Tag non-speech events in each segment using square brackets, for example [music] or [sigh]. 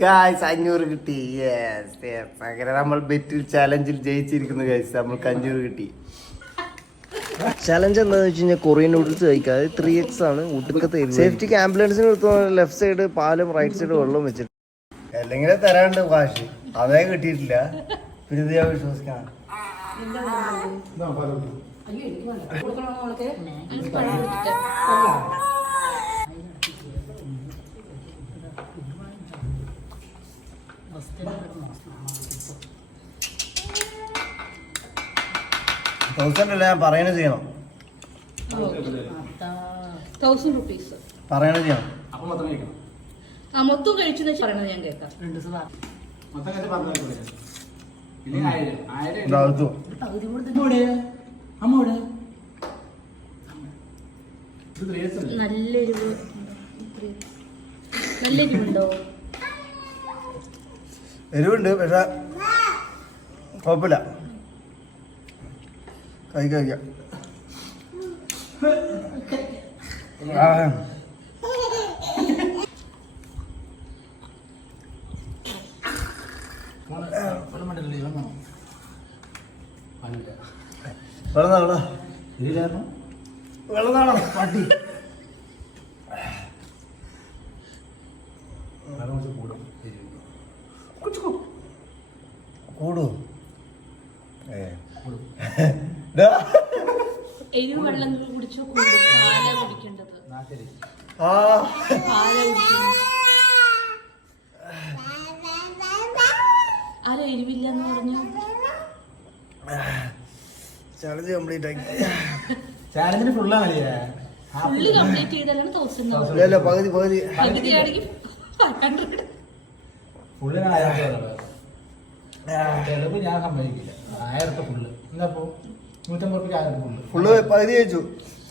Guys [laughs] അഞ്ഞൂറ് കിട്ടി. Yes yes അങ്ങനെ നമ്മൾ ബെറ്റിൽ ചാലഞ്ചിൽ ജയിച്ചിരിക്കുന്നു ഗായ്സ് നമ്മൾക്ക് അഞ്ഞൂറ് കിട്ടി. ചലഞ്ച് എന്താന്ന് വെച്ച് കഴിഞ്ഞാൽ കൊറിയൻ നൂഡിൽസ് കഴിക്കുക. അത് ത്രീ എക്സ് ആണ് ഒടുക്കത്തെ സേഫ്റ്റിക്ക് ആംബുലൻസിന് എടുത്ത ലെഫ്റ്റ് സൈഡ് പാലും റൈറ്റ് സൈഡ് വെള്ളവും വെച്ചിട്ട്. അല്ലെങ്കിൽ തരാണ്ട് വാഷ് അതേ കിട്ടിയിട്ടില്ല. പിന്നെ ഇത് ഞാൻ വിശ്വസിക്കാം തൗസൻഡ് അല്ല ഞാൻ പറയണ ചെയ്യണം. തൗസൻഡ് റുപ്പീസ് പറയണ ചെയ്യണം. അപ്പൊ മൊത്തം കഴിക്കണം. ആ മൊത്തം കഴിച്ചു പറയണത് ഞാൻ കേൾക്കാം നല്ലൊരു നല്ലൊരു പറഞ്ഞു എരിവുണ്ടോ പക്ഷെ കുഴപ്പമില്ല. കഴിക്കാം കഴിക്കാം. വെള്ളം വെള്ളം. വെള്ളം പട്ടി വെള്ളം കുറച്ച് കൂടും. എരിവ്. കൂടൂ ഏ കൂടും. ഡാ. എരിവ് വെള്ളം നിങ്ങൾ കുടിച്ചോ കൂടും പാല കുടിക്കേണ്ടത് എന്നാ ശരി. ആ പാല എരിവില്ല എന്ന് പറഞ്ഞു? ചാലഞ്ച് കംപ്ലീറ്റ് ആക്കി. ചാലഞ്ചിന് ഫുൾ അല്ലേ ഫുള്ള് കംപ്ലീറ്റ് ചെയ്താലാണ് തൗസൻഡ് പകുതി പകുതി. ആയിരത്തി ചിലവ് ഞാൻ സമ്മതിക്കില്ല. ആയിരത്തെ ഫുള്ള് എന്നപ്പോ നൂറ്റമ്പത് രൂപ ആയിരം ഫുള്ള് ഫുള്ള് പകുതി വെച്ചു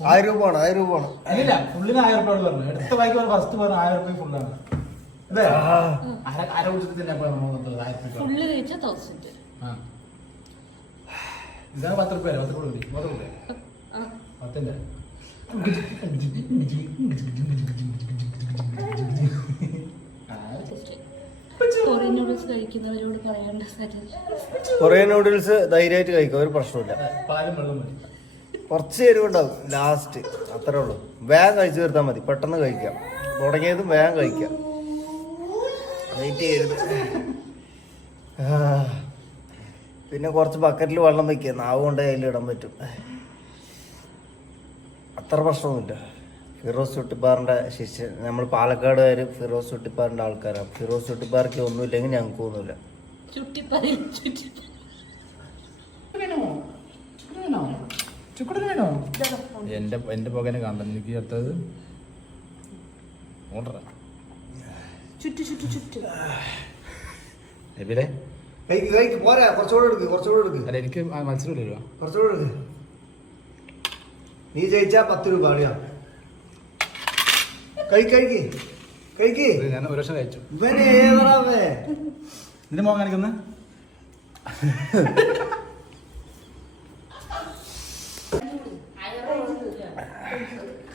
ആയിരം രൂപ ആണ് ആയിരം രൂപ ആണ് അല്ലില്ല ഫുള്ളിന് ആയിരം രൂപ പറഞ്ഞു. എടുത്ത ബാക്കി ഫസ്റ്റ് പറഞ്ഞു ആയിരം രൂപ ഫുള്ളാണ് അല്ലേ അര അര കൊടുത്തത് ആയിരത്തി റുപ്യ ഫുള്ള് കഴിച്ചാൽ തൗസൻഡ് ആ. ഇതാണ് പത്ത് റുപ്യ പത്ത് കൊടുക്കി പത്ത് റുപ്യ പത്തിന്റെ. കൊറിയൻ നൂഡിൽസ് കഴിക്കുന്നവരോട് പറയേണ്ട സജഷൻ കൊറിയൻ നൂഡിൽസ് ധൈര്യമായിട്ട് കഴിക്കാം ഒരു പ്രശ്നമില്ല പാലും വെള്ളം മതി. കുറച്ച് എരിവുണ്ടാവും ലാസ്റ്റ് അത്രേ ഉള്ളൂ. വേഗം കഴിച്ചു തീർത്താൽ മതി പെട്ടെന്ന് കഴിക്കാം തുടങ്ങിയതും വേഗം കഴിക്കാം വെയിറ്റ് ചെയ്യരുത്. ആ. പിന്നെ കുറച്ച് ബക്കറ്റിൽ വെള്ളം വെക്കുക. നാവ് കൊണ്ട് ഇടാൻ പറ്റും. അത്ര പ്രശ്നമൊന്നുമില്ല. ഫിറോസ് ചുട്ടിപ്പാറിന്റെ ശിഷ്യ നമ്മൾ പാലക്കാട് പാലക്കാടുകാർ ഫിറോസ് ചുട്ടിപ്പാറിന്റെ ആൾക്കാരാണ് ഫിറോസ് ചുട്ടിപ്പാർക്ക് ഒന്നുമില്ലെങ്കിൽ ഞങ്ങൾക്ക് ഒന്നുമില്ല. എന്റെ എന്റെ പുകനെ കാണണ്ട എനിക്ക് അടുത്തത് അല്ല എനിക്ക് മത്സരം നീ ജയിച്ചാ പത്ത് രൂപ അളിയാ. കഴിക്ക് കഴിക്ക്. ഞാൻ ഒരു വർഷം കഴിച്ചു. ഏതാ നിന്റെ മോൻ കാണിക്കുന്ന?